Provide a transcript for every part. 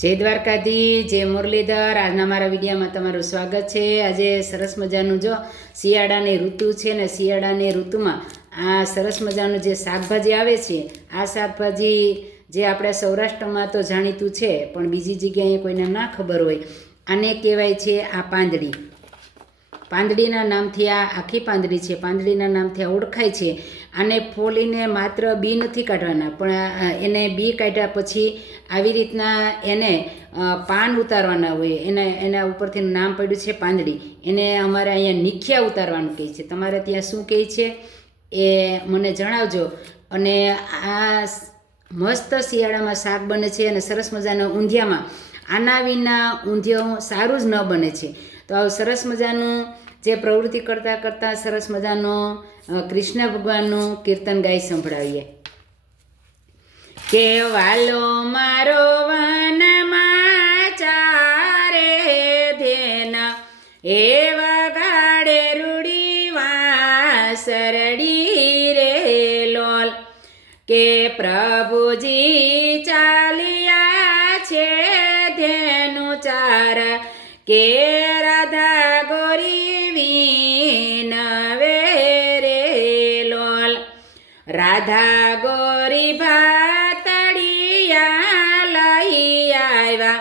જય દ્વારકાધી, જય મુરલીધર। આજના મારા વિડીયોમાં તમારું સ્વાગત છે। આજે સરસ મજાનું જો શિયાળાની ઋતુ છે ને શિયાળાની ઋતુમાં આ સરસ મજાનું જે શાકભાજી આવે છે, આ શાકભાજી જે આપણા સૌરાષ્ટ્રમાં તો જાણીતું છે, પણ બીજી જગ્યાએ કોઈને ના ખબર હોય, આને કહેવાય છે આ પાંદડી। પાંદડીના નામથી આ આખી પાંદડી છે, પાંદડીના નામથી આ ઓળખાય છે। આને ફોલીને માત્ર બી નથી કાઢવાના, પણ એને બી કાઢ્યા પછી આવી રીતના એને પાન ઉતારવાના હોય। એના ઉપરથી નામ પડ્યું છે પાંદડી। એને અમારે અહીંયા નીખિયા ઉતારવાનું કહે છે। તમારે ત્યાં શું કહે છે એ મને જણાવજો। અને આ મસ્ત શિયાળામાં શાક બને છે અને સરસ મજાના ઊંધિયામાં આના વિના ઊંધિયું સારું જ ન બને છે। તો આવું સરસ મજાનું જે પ્રવૃત્તિ કરતાં કરતાં સરસ મજાનો કૃષ્ણ ભગવાનનું કીર્તન ગાઈ સંભળાવીએ। કે વાલો મારો વનમાં ચારે ધેન એ વગાડે રૂડી વાસરડી રે લોલ। કે પ્રભુજી ચાલ્યા છે ધેનું ચાર કે રાધા ગોરી વિનવે રે લોલ। રાધા ગોરી ભાતડિયા લઈ આવ્યા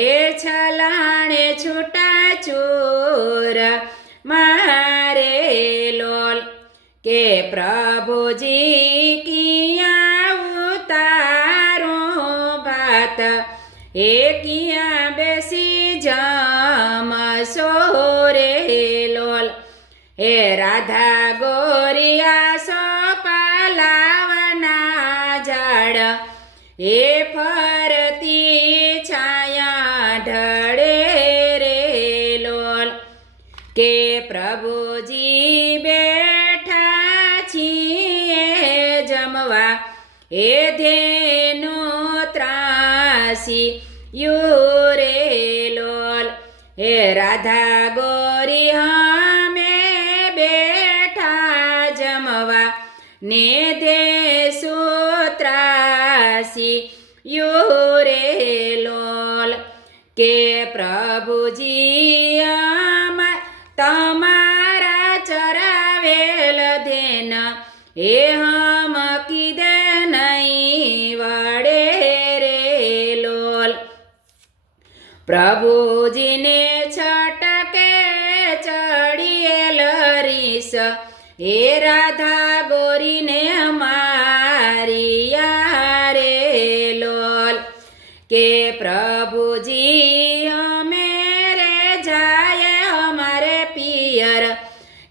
એ છલાણે છૂટા ચોર મારે લોલ। કે પ્રભુજી કિયાં ઉતારો ભાત એ કિયાં બેસી જમશો રે લોલ। એ રાધા ગોરિયા સોપાલાવના ઝાડ એ ફરતી છાયા ઢળે રે લોલ। કે પ્રભુજી બેઠા છીએ જમવા એ ધેનું ત્રાસી યુ રે લોલ। હે રાધા ગોરી અમે બેઠા જમવા ને દેશું ત્રાસી યુ રે લોલ। કે પ્રભુજી તમારા ચરાવેલ ધેન એ હમ કીધે નહીં વડે રે લોલ। પ્રભુજીને છટકે ચડીએલ રીસ એ રાધા ગોરીને મારિયા રે લોલ। કે પ્રભુજી અમે રે જાય અમારે પિયર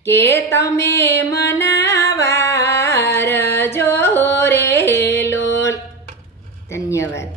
કે તમે મનાવાર જો રે લોલ। ધન્યવાદ।